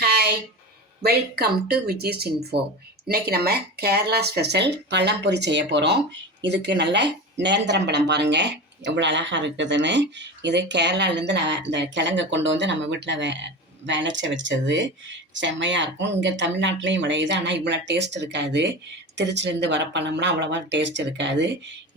Hi, welcome to Vijay's info. இன்னைக்கு நம்ம Kerala special பழம்பொரி செய்ய போகிறோம். இதுக்கு நல்ல நேந்திரம் பழம் பாருங்கள் எவ்வளோ அழகாக இருக்குதுன்னு. இது கேரளாலேருந்து நான் இந்த கிழங்கை கொண்டு வந்து நம்ம வீட்டில் விளைச்ச வச்சது. செம்மையாக இருக்கும். இங்கே தமிழ்நாட்டிலையும் விளையுது, ஆனால் இவ்வளோ டேஸ்ட் இருக்காது. திருச்சிலேருந்து வர பழம்லாம் அவ்வளோவா டேஸ்ட் இருக்காது.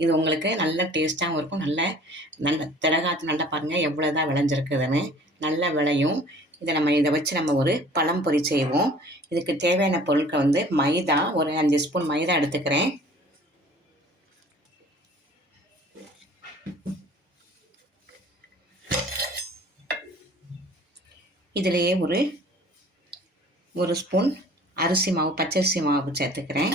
இது உங்களுக்கு நல்ல டேஸ்ட்டாகவும் இருக்கும். நல்ல திலகாத்து நல்லா பாருங்கள் எவ்வளோ தான் விளைஞ்சிருக்குதுன்னு. நல்ல விளையும். இதை வச்சு நம்ம ஒரு பழம் பொரி செய்வோம். இதுக்கு தேவையான பொருட்கள் வந்து மைதா, ஒரு 5 ஸ்பூன் மைதா எடுத்துக்கிறேன். இதிலேயே ஒரு ஸ்பூன் அரிசி மாவு, பச்சரிசி மாவு சேர்த்துக்கிறேன்.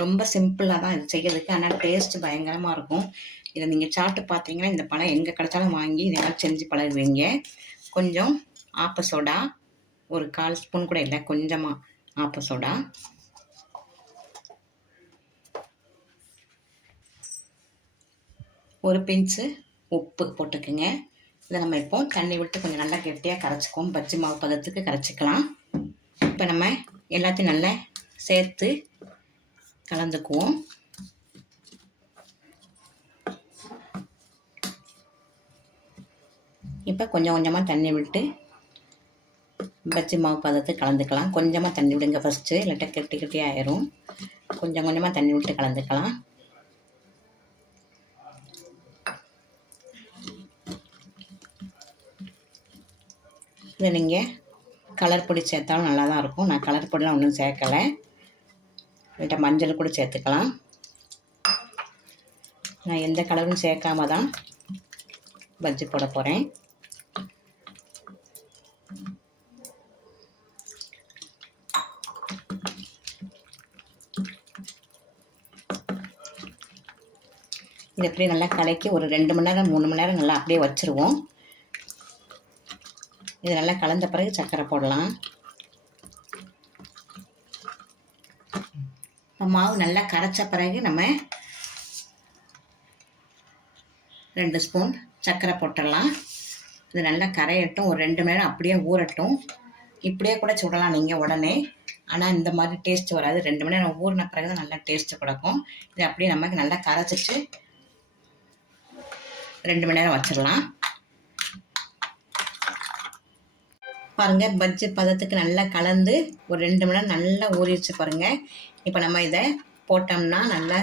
ரொம்ப சிம்பிளாக தான் இது செய்யறதுக்கு, ஆனால் டேஸ்ட் பயங்கரமாக இருக்கும். இதை நீங்கள் சாப்பிட்டு பார்த்தீங்கன்னா இந்த பழம் எங்கே கிடைச்சாலும் வாங்கி இதெல்லாம் செஞ்சு பழகுவீங்க. கொஞ்சம் ஆப்ப சோடா, ஒரு 1/4 ஸ்பூன் கூட இல்லை, கொஞ்சமாக ஆப்ப சோடா, ஒரு பிஞ்சு உப்பு போட்டுக்குங்க. இதை நம்ம இப்போ தண்ணி விட்டு கொஞ்சம் நல்லா கெட்டியாக கரைச்சிக்குவோம். பஜ்ஜி மாவு பதத்துக்கு கரைச்சிக்கலாம். இப்போ நம்ம எல்லாத்தையும் நல்லா சேர்த்து கலந்துக்குவோம். இப்போ கொஞ்சம் கொஞ்சமாக தண்ணி விட்டு பஜ்ஜி மாவு பதத்துக்கு கலந்துக்கலாம். கொஞ்சமாக தண்ணி விடுங்க ஃபஸ்ட்டு, இல்லாட்டா கெட்டி ஆயிரும். கொஞ்சம் கொஞ்சமாக தண்ணி விட்டு கலந்துக்கலாம். இதை நீங்கள் கலர் பொடி சேர்த்தாலும் நல்லா தான் இருக்கும். நான் கலர் பொடிலாம் ஒன்றும் சேர்க்கலை. இல்லாட்டா மஞ்சள் கூட சேர்த்துக்கலாம். நான் எந்த கலரும் சேர்க்காம தான் பஜ்ஜி போட போகிறேன். இதை அப்படியே நல்லா கலக்கி ஒரு 2 மணி நேரம் 3 மணி நேரம் நல்லா அப்படியே வச்சுருவோம். இது நல்லா கலந்த பிறகு சர்க்கரை போடலாம். மாவு நல்லா கரைச்ச பிறகு நம்ம 2 ஸ்பூன் சர்க்கரை போட்டுடலாம். இது நல்லா கரையட்டும், ஒரு 2 மணி நேரம் அப்படியே ஊறட்டும். இப்படியே கூட சுடலாம் நீங்கள் உடனே, ஆனால் இந்த மாதிரி டேஸ்ட் வராது. 2 மணி நேரம் ஊறின பிறகு தான் நல்லா டேஸ்ட்டு கொடுக்கும். இது அப்படியே நமக்கு நல்லா கரைச்சிட்டு 2 மணி நேரம் வச்சிடலாம். பாருங்கள், பஜ்ஜி பதத்துக்கு நல்லா கலந்து ஒரு 2 மணி நேரம் நல்லா ஊறிடுச்சு பாருங்கள். இப்போ நம்ம இதை போட்டோம்னா நல்லா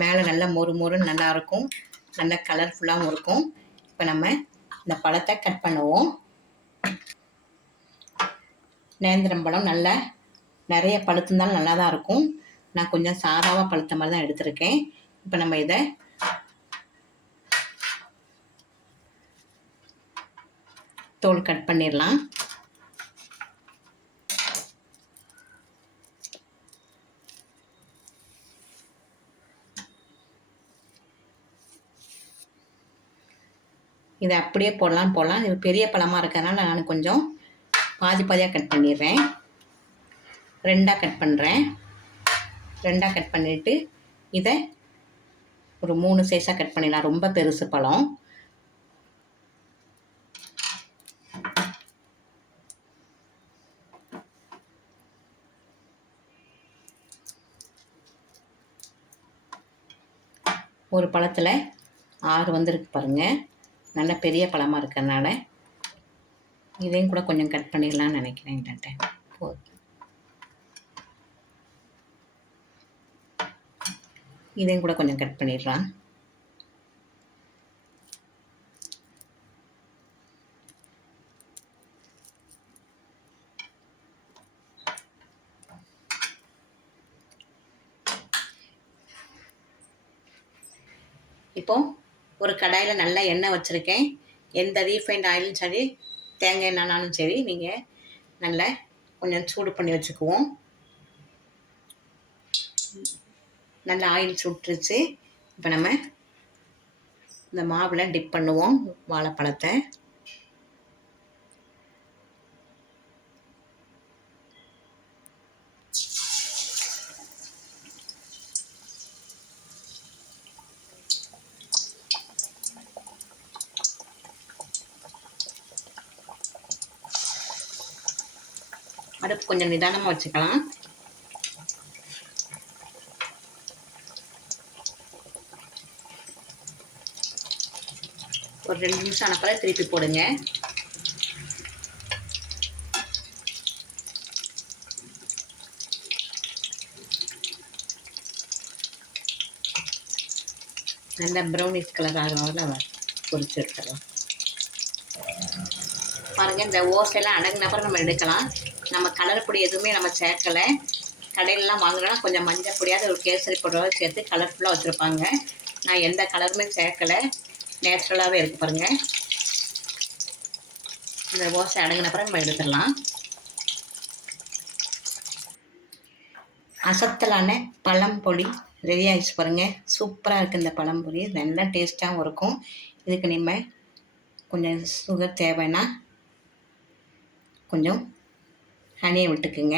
மேலே நல்லா மொறுன்னு நல்லாயிருக்கும், நல்லா கலர்ஃபுல்லாகவும் இருக்கும். இப்போ நம்ம இந்த பழத்தை கட் பண்ணுவோம். நேந்திரம் பழம் நல்லா நிறைய பழுத்திருந்தாலும் நல்லா தான் இருக்கும். நான் கொஞ்சம் சாதாவாக பழுத்த மாதிரி தான் எடுத்திருக்கேன். இப்போ நம்ம இதை தோல் கட் பண்ணிடலாம். இதை அப்படியே போடலாம். இது பெரிய பழமாக இருக்கிறதுனால நான் கொஞ்சம் பாதியாக கட் பண்ணிடுறேன். 2ஆக கட் பண்ணுறேன். 2ஆக கட் பண்ணிவிட்டு இதை ஒரு 3 சைஸாக கட் பண்ணிடலாம். ரொம்ப பெருசு பழம். ஒரு பழத்தில் 6 வந்துருக்கு பாருங்கள். நல்ல பெரிய பழமாக இருக்கிறதுனால இதையும் கூட கொஞ்சம் கட் பண்ணிடலான்னு நினைக்கிறேன். இதையும் கூட கொஞ்சம் கட் பண்ணிடலாம். இப்போ ஒரு கடாயில் நல்லா எண்ணெய் வச்சுருக்கேன். எந்த ரீஃபைண்ட் ஆயிலும் சரி, தேங்காய் எண்ணெய்னாலும் சரி, நீங்கள் நல்லா கொஞ்சம் சூடு பண்ணி வச்சுக்குவோம். நல்லா ஆயில் சுட்டுருச்சு. இப்போ நம்ம இந்த மாவில் டிப் பண்ணுவோம் வாழைப்பழத்தை. அடுப்பு கொஞ்சம் நிதானமாக வச்சுக்கலாம். ஒரு 2 நிமிஷம் ஆனப்பறம் திருப்பி போடுங்க. நல்ல ப்ரௌனிஷ் கலர் ஆகிறனால பொரிச்சு எடுத்துடலாம். பாருங்கள், இந்த ஓசையெல்லாம் அடங்கினப்பறம் நம்ம எடுக்கலாம். நம்ம கலர் பொடி எதுவுமே நம்ம சேர்க்கலை. கடையிலலாம் வாங்கினா கொஞ்சம் மஞ்சள் பொடியாவது ஒரு கேசரி பொடியாவது சேர்த்து கலர்ஃபுல்லாக வச்சுருப்பாங்க. நான் எந்த கலருமே சேர்க்கலை, நேச்சுரலாகவே இருக்கு பாருங்கள். இந்த ஓசை அடங்கினப்பறம் நம்ம எடுத்துடலாம். அசத்தலான பழம்பொடி ரெடி ஆகிடுச்சு பாருங்கள். சூப்பராக இருக்குது இந்த பழம்பொடி, நல்லா டேஸ்ட்டாகவும் இருக்கும். இதுக்கு நம்ம கொஞ்சம் சுகர் தேவைன்னா கொஞ்சம் ஹனியை விட்டுக்குங்க.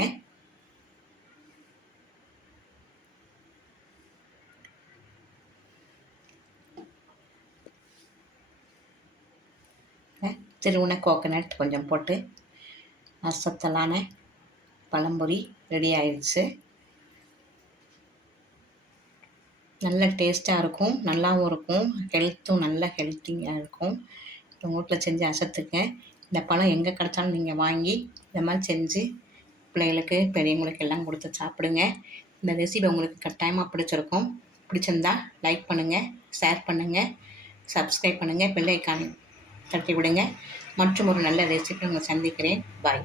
திருவுண கோகனட் கொஞ்சம் போட்டு அசத்தலான பழம்பொரி ரெடி ஆயிடுச்சு. நல்ல டேஸ்ட்டாக இருக்கும், நல்லாவும் இருக்கும், ஹெல்த்தும் நல்ல ஹெல்த்தியாக இருக்கும். உங்கள் வீட்டில் செஞ்சு அசத்துங்க. இந்த பழம் எங்கே கிடச்சாலும் நீங்கள் வாங்கி இந்த மாதிரி செஞ்சு பிள்ளைகளுக்கு பெரியவங்களுக்கு எல்லாம் கொடுத்து சாப்பிடுங்க. இந்த ரெசிபி உங்களுக்கு கட்டாயமாக பிடிச்சிருக்கும். பிடிச்சிருந்தா லைக் பண்ணுங்கள், ஷேர் பண்ணுங்கள், சப்ஸ்கிரைப் பண்ணுங்கள், பெல் ஐக்கானை தட்டி விடுங்க. மற்றும் ஒரு நல்ல ரெசிபி உங்களை சந்திக்கிறேன். பாய்.